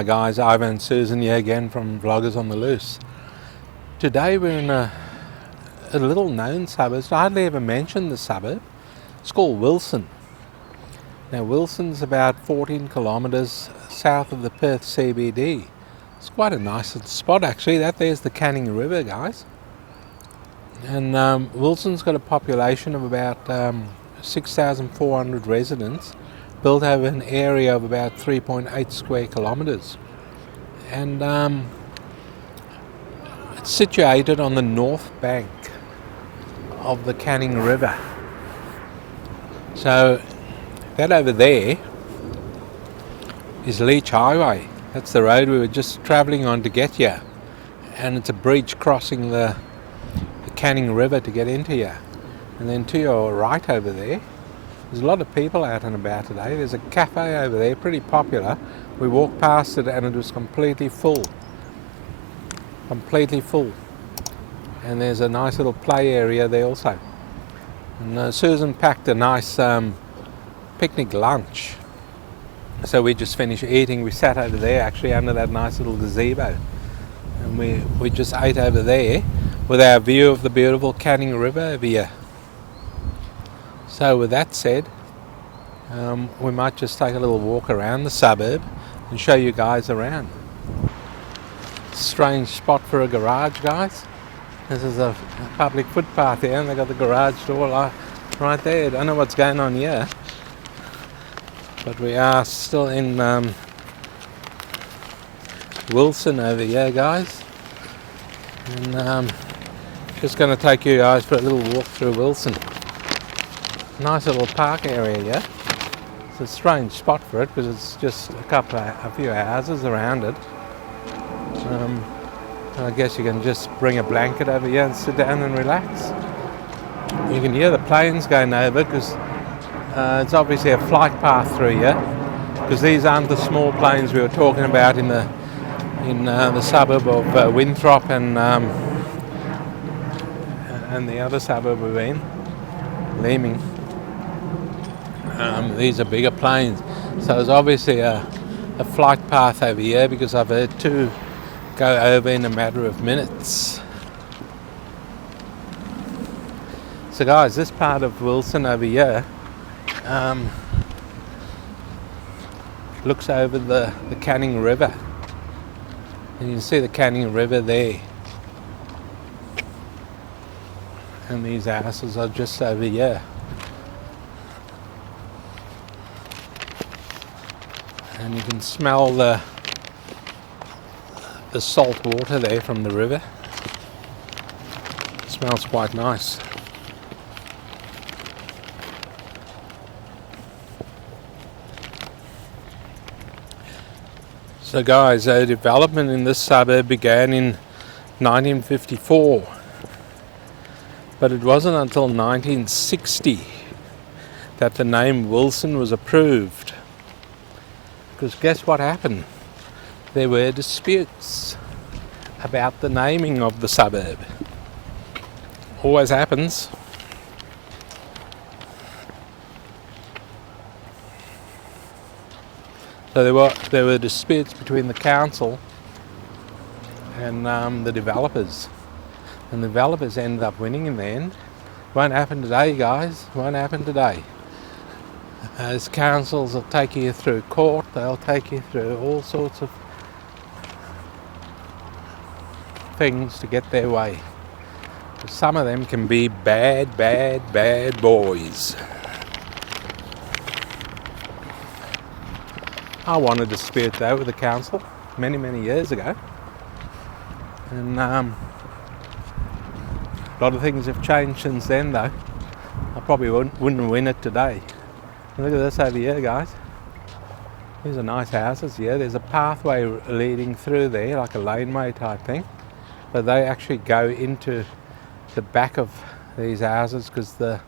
Hi guys, Ivan and Susan here again from Vloggers on the Loose. Today we're in a little known suburb. I hardly ever mentioned the suburb. It's called Wilson. Now Wilson's about 14 kilometres south of the Perth CBD. It's quite a nice little spot actually. There's the Canning River, guys. And Wilson's got a population of about 6,400 residents, built over an area of about 3.8 square kilometres. And it's situated on the north bank of the Canning River. So that over there is Leach Highway. That's the road we were just travelling on to get here. And it's a bridge crossing the Canning River to get into here. And then to your right over there, there's a lot of people out and about today. There's a cafe over there, pretty popular. We walked past it and it was completely full. Completely full. And there's a nice little play area there also. And Susan packed a nice picnic lunch. So we just finished eating. We sat over there actually under that nice little gazebo. And we just ate over there with our view of the beautiful Canning River over here. So with that said, we might just take a little walk around the suburb and show you guys around. Strange spot for a garage, guys. This is a public footpath here and they've got the garage door right there. Don't know what's going on here, but we are still in Wilson over here, guys. And just going to take you guys for a little walk through Wilson. Nice little park area here. It's a strange spot for it because it's just a few houses around it. I guess you can just bring a blanket over here and sit down and relax. You can hear the planes going over because it's obviously a flight path through here, because these aren't the small planes we were talking about in the suburb of Winthrop and the other suburb we're in, Leeming. These are bigger planes, so there's obviously a flight path over here because I've heard two go over in a matter of minutes. So guys, this part of Wilson over here looks over the Canning River, and you can see the Canning River there, and these houses are just over here. And you can smell the salt water there from the river. It smells quite nice. So guys, development in this suburb began in 1954, but it wasn't until 1960 that the name Wilson was approved. Because guess what happened? There were disputes about the naming of the suburb. Always happens. So there were disputes between the council and the developers. And the developers ended up winning in the end. Won't happen today, guys. Won't happen today. As councils will take you through court, they'll take you through all sorts of things to get their way. Some of them can be bad, bad, bad boys. I won a dispute though with the council many, many years ago. And a lot of things have changed since then though. I probably wouldn't win it today. Look at this over here, guys. These are nice houses here. There's a pathway leading through there, like a laneway type thing. But they actually go into the back of these houses because the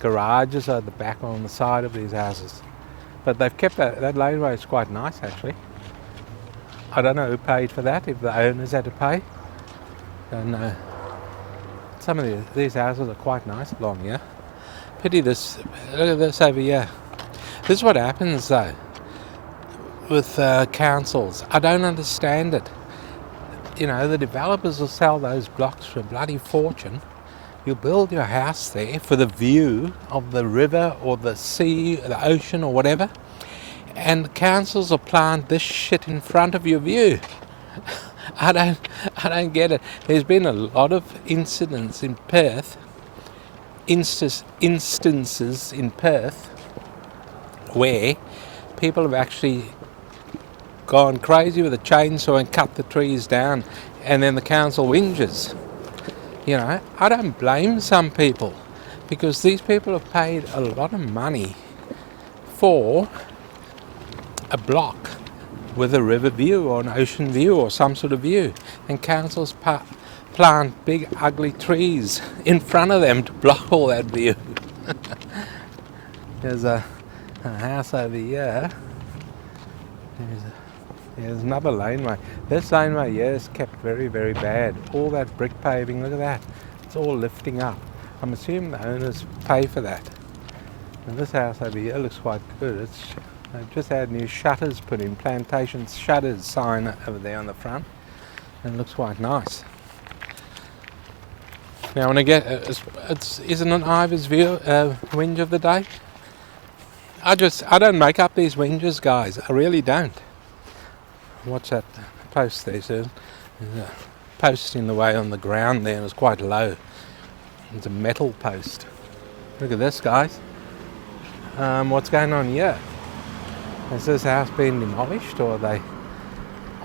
garages are at the back on the side of these houses. But they've kept that laneway is quite nice actually. I don't know who paid for that, if the owners had to pay. And some of these houses are quite nice along here. Pity this, look at this over here. This is what happens though. with councils. I don't understand it. You know, the developers will sell those blocks for a bloody fortune. You build your house there for the view of the river or the sea, the ocean or whatever, and the councils will plant this shit in front of your view. I don't get it. There's been a lot of incidents in Perth, instances in Perth, where people have actually gone crazy with a chainsaw and cut the trees down, and then the council whinges. You know, I don't blame some people, because these people have paid a lot of money for a block with a river view or an ocean view or some sort of view, and councils plant big ugly trees in front of them to block all that view. There's a house over here. There's another laneway. This laneway here is kept very, very bad. All that brick paving, look at that. It's all lifting up. I'm assuming the owners pay for that. And this house over here looks quite good. They've just had new shutters put in, plantation shutters sign over there on the front. And it looks quite nice. Now when I get, isn't an Ivor's view whinge of the day? I don't make up these whinges, guys. I really don't. What's that post there? There's a post in the way on the ground there, and it's quite low. It's a metal post. Look at this, guys. What's going on here? Has this house been demolished, or are they?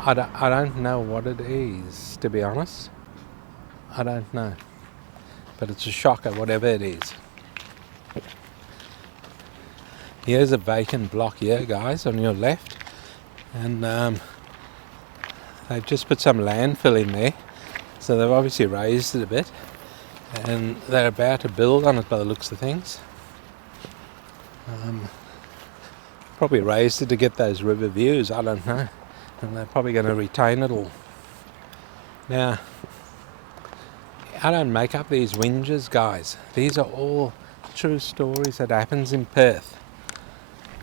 I don't know what it is, to be honest. I don't know. But it's a shocker, whatever it is. Here's a vacant block here, guys, on your left. And they've just put some landfill in there. So they've obviously raised it a bit. And they're about to build on it by the looks of things. Probably raised it to get those river views, I don't know. And they're probably going to retain it all. Now, I don't make up these whinges, guys. These are all true stories that happens in Perth.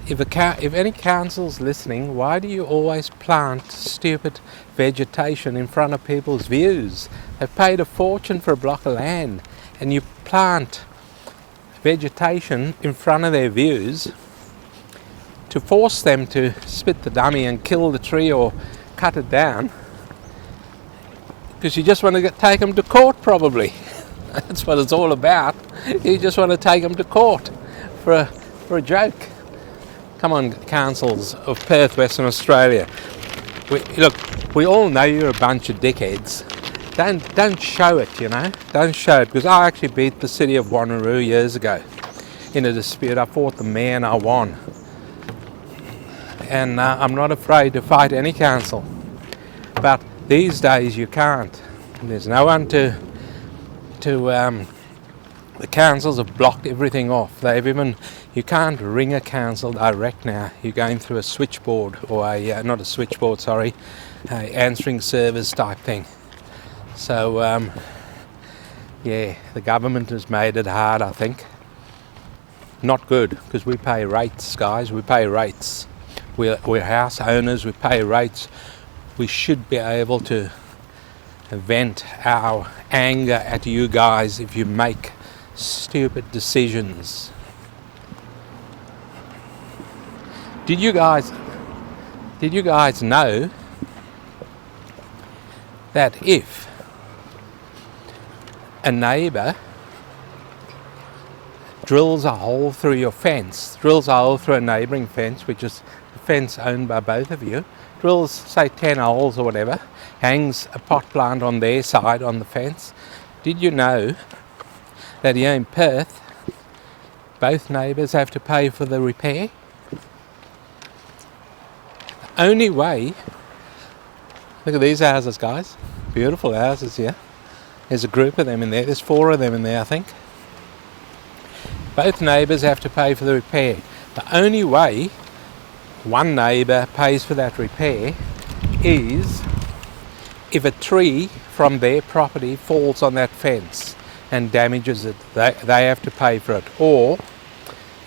If any council's listening, why do you always plant stupid vegetation in front of people's views? They've paid a fortune for a block of land, and you plant vegetation in front of their views to force them to spit the dummy and kill the tree or cut it down, because you just want to take them to court, probably. That's what it's all about. You just want to take them to court for a joke. Come on, councils of Perth, Western Australia. Look, we all know you're a bunch of dickheads. Don't show it, you know. Don't show it, because I actually beat the city of Wanneroo years ago in a dispute. I fought the mayor and I won. And I'm not afraid to fight any council. But these days you can't. There's no one to the councils have blocked everything off. You can't ring a council direct now. You're going through a switchboard, or not a switchboard, sorry, a answering service type thing. So, yeah, the government has made it hard, I think. Not good, because we pay rates, guys. We pay rates. We're house owners. We pay rates. We should be able to vent our anger at you guys if you make stupid decisions. Did you guys know that if a neighbour drills a hole through your fence, drills a hole through a neighbouring fence, which is a fence owned by both of you, drills say 10 holes or whatever, hangs a pot plant on their side on the fence, did you know that here in Perth both neighbours have to pay for the repair? The only way, look at these houses, guys, beautiful houses here. There's a group of them in there, there's 4 of them in there, I think. Both neighbours have to pay for the repair. The only way one neighbour pays for that repair is if a tree from their property falls on that fence and damages it. They have to pay for it. Or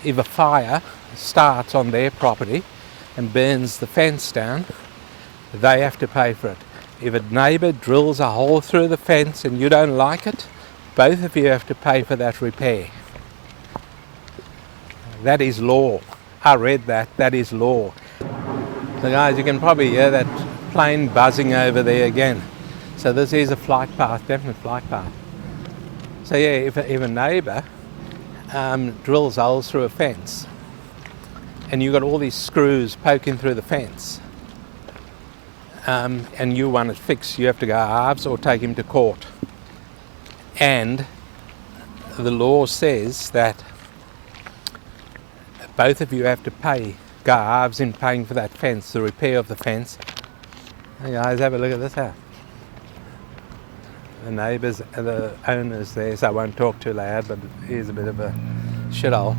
if a fire starts on their property and burns the fence down, they have to pay for it. If a neighbour drills a hole through the fence and you don't like it, both of you have to pay for that repair. That is law. I read that. That is law. So guys, you can probably hear that plane buzzing over there again. So this is a flight path, definite flight path. So yeah, if a neighbour drills holes through a fence and you've got all these screws poking through the fence, and you want it fixed, you have to go halves or take him to court. And the law says that both of you have to go halves in paying for that fence, the repair of the fence. Hey guys, have a look at this house. The neighbours, the owners there, so I won't talk too loud, but here's a bit of a shithole.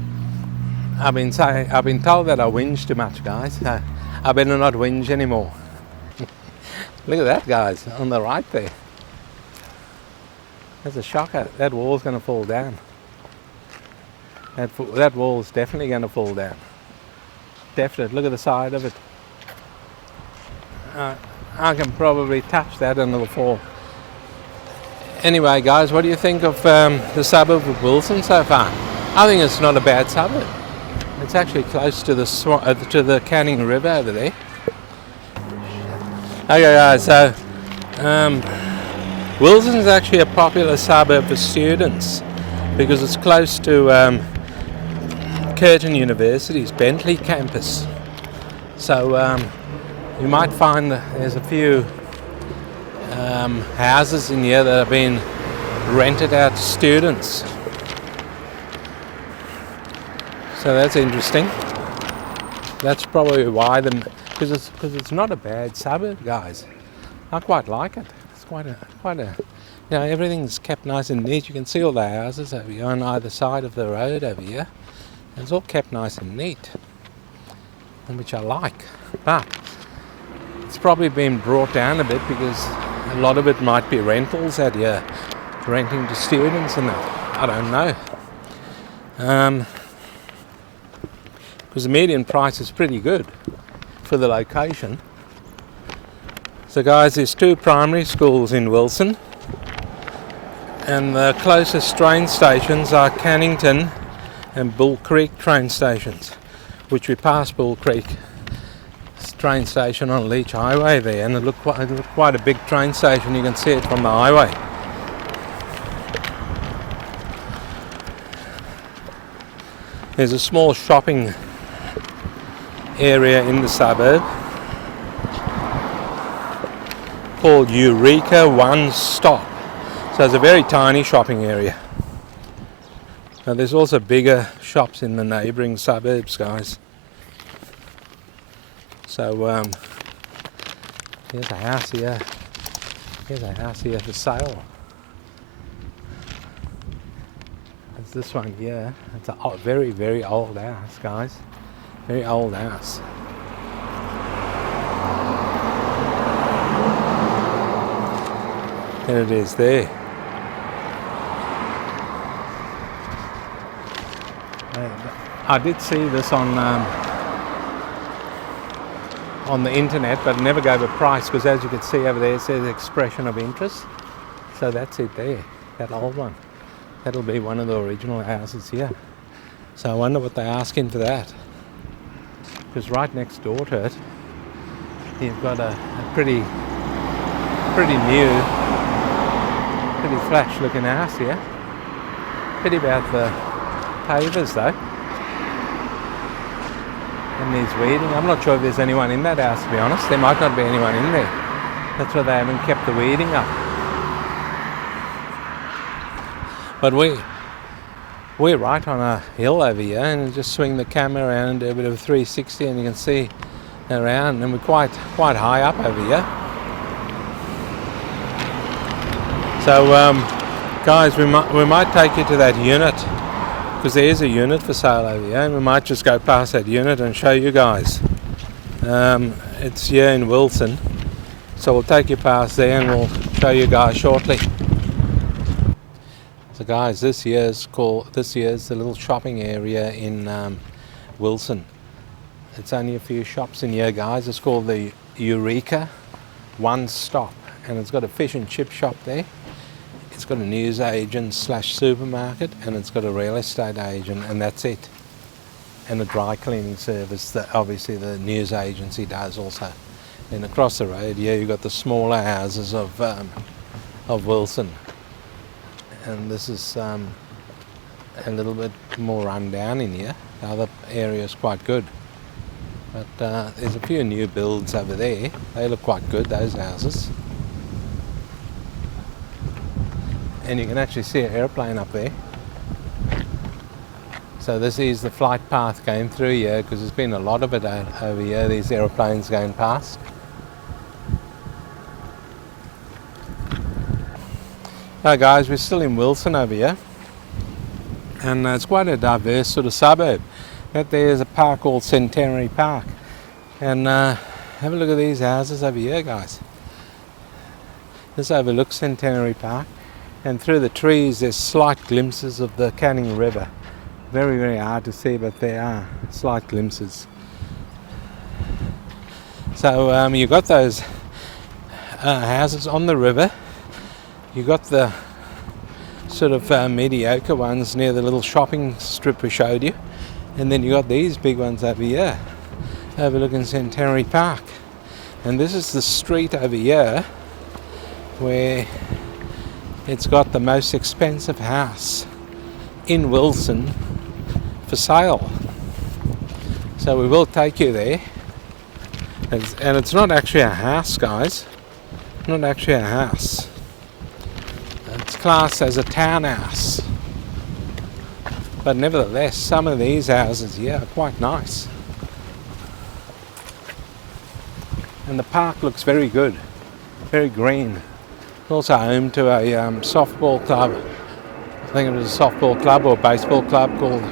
I've been told that I whinge too much, guys, so I better not whinge anymore. Look at that, guys, on the right there. That's a shocker. That wall's going to fall down. That wall's definitely going to fall down. Definite. Look at the side of it. I can probably touch that and it'll fall. Anyway, guys, what do you think of the suburb of Wilson so far? I think it's not a bad suburb. It's actually close to the Canning River over there. Okay, guys, so Wilson is actually a popular suburb for students because it's close to Curtin University's Bentley campus. So you might find that there's a few houses in here that have been rented out to students. So that's interesting. That's probably why because it's not a bad suburb, guys. I quite like it. It's quite a everything's kept nice and neat. You can see all the houses over here on either side of the road over here. It's all kept nice and neat, which I like. But it's probably been brought down a bit because a lot of it might be rentals out here, renting to students and that. I don't know. Because the median price is pretty good for the location. So guys, there's 2 primary schools in Wilson, and the closest train stations are Cannington and Bull Creek train stations, which we passed Bull Creek train station on Leach Highway there, and it looked quite a big train station. You can see it from the highway. There's a small shopping area in the suburb called Eureka One Stop. So it's a very tiny shopping area. Now there's also bigger shops in the neighbouring suburbs, guys. So here's a house here. Here's a house here for sale. There's this one here. It's a very, very old house, guys. Very old house. There it is there. I did see this on the internet, but never gave a price because, as you can see over there, it says expression of interest. So that's it there, that old one. That'll be one of the original houses here. So I wonder what they're asking for that. Because right next door to it, you've got a pretty new, pretty flash looking house here. Pity about the pavers though. And there's weeding. I'm not sure if there's anyone in that house, to be honest. There might not be anyone in there. That's why they haven't kept the weeding up. But we're right on a hill over here, and just swing the camera around and do a bit of a 360 and you can see around, and we're quite high up over here. So guys, we might take you to that unit, because there is a unit for sale over here, and we might just go past that unit and show you guys. It's here in Wilson, so we'll take you past there and we'll show you guys shortly. So guys, this year's the little shopping area in Wilson. It's only a few shops in here, guys. It's called the Eureka One Stop, and it's got a fish and chip shop there. It's got a news agent / supermarket, and it's got a real estate agent, and that's it. And a dry cleaning service that obviously the news agency does also. And across the road here you've got the smaller houses of Wilson, and this is a little bit more run down in here. The other area is quite good, but there's a few new builds over there. They look quite good, those houses. And you can actually see an airplane up there. So this is the flight path going through here, because there's been a lot of it over here, these aeroplanes going past. Hi guys, we're still in Wilson over here, and it's quite a diverse sort of suburb. That there is a park called Centenary Park, and have a look at these houses over here, guys. This overlooks Centenary Park, and through the trees there's slight glimpses of the Canning River. Very, very hard to see, but there are slight glimpses. So you've got those houses on the river. You've got the sort of mediocre ones near the little shopping strip we showed you. And then you've got these big ones over here, overlooking Centenary Park. And this is the street over here where it's got the most expensive house in Wilson for sale. So we will take you there. And it's not actually a house, guys. Not actually a house. It's classed as a townhouse. But nevertheless, some of these houses here are quite nice. And the park looks very good. Very green. It's also home to a softball club. I think it was a softball club or baseball club called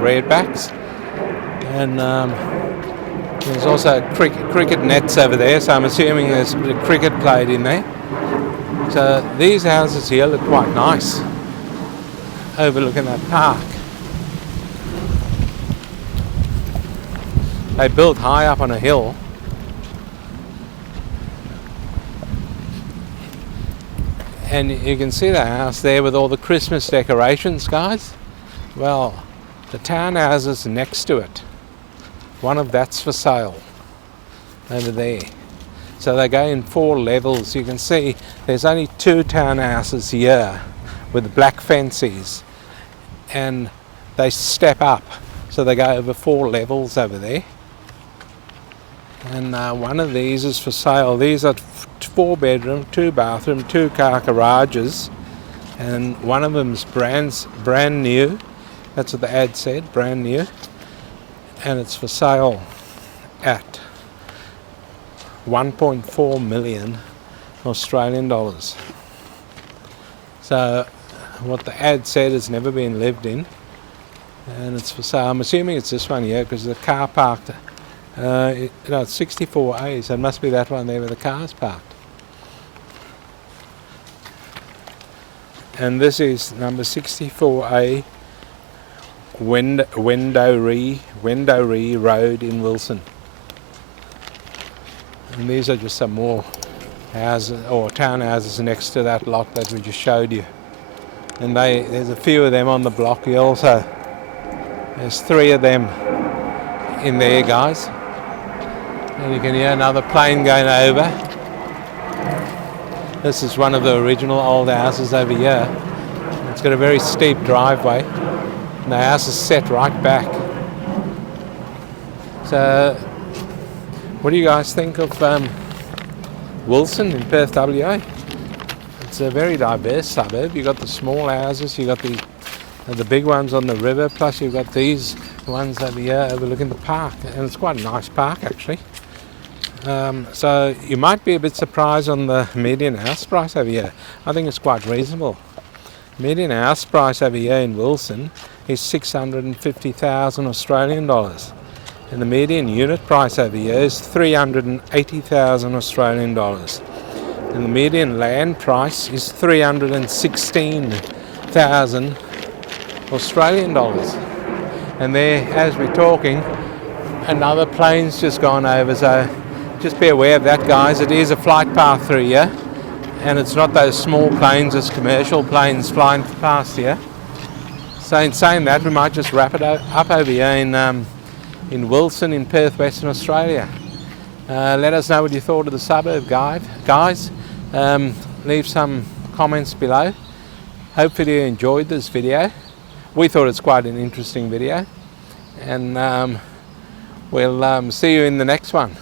Redbacks. And there's also cricket nets over there, so I'm assuming there's a bit of cricket played in there. So these houses here look quite nice, overlooking that park. They built high up on a hill. And you can see the house there with all the Christmas decorations, guys. Well, the townhouses next to it, one of that's for sale over there. So they go in 4 levels. You can see there's only 2 townhouses here with black fences, and they step up. So they go over 4 levels over there. And one of these is for sale. These are 4 bedroom, 2 bathroom, 2 car garages, and one of them's brand new. That's what the ad said, brand new. And it's for sale at 1.4 million Australian dollars. So what the ad said has never been lived in, and it's for sale. I'm assuming it's this one here because the car parked. It's 64A, so it must be that one there where the car's parked. And this is number 64A, Wendouree Road in Wilson. And these are just some more houses or townhouses next to that lot that we just showed you. And there's a few of them on the block here also. There's 3 of them in there, guys. And you can hear another plane going over. This is one of the original old houses over here. It's got a very steep driveway, and the house is set right back. So, what do you guys think of Wilson in Perth, WA? It's a very diverse suburb. You've got the small houses, you've got the big ones on the river, plus you've got these ones over here overlooking the park, and it's quite a nice park actually. So you might be a bit surprised on the median house price over here. I think it's quite reasonable. Median house price over here in Wilson is 650,000 Australian dollars, and the median unit price over here is 380,000 Australian dollars, and the median land price is 316,000 Australian dollars. And there, as we're talking, another plane's just gone over, so just be aware of that, guys. It is a flight path through here, and it's not those small planes, it's commercial planes flying past here. So in saying that, we might just wrap it up over here in Wilson in Perth, Western Australia. Let us know what you thought of the suburb guide, guys. Leave some comments below. Hopefully you enjoyed this video. We thought it's quite an interesting video, and we'll see you in the next one.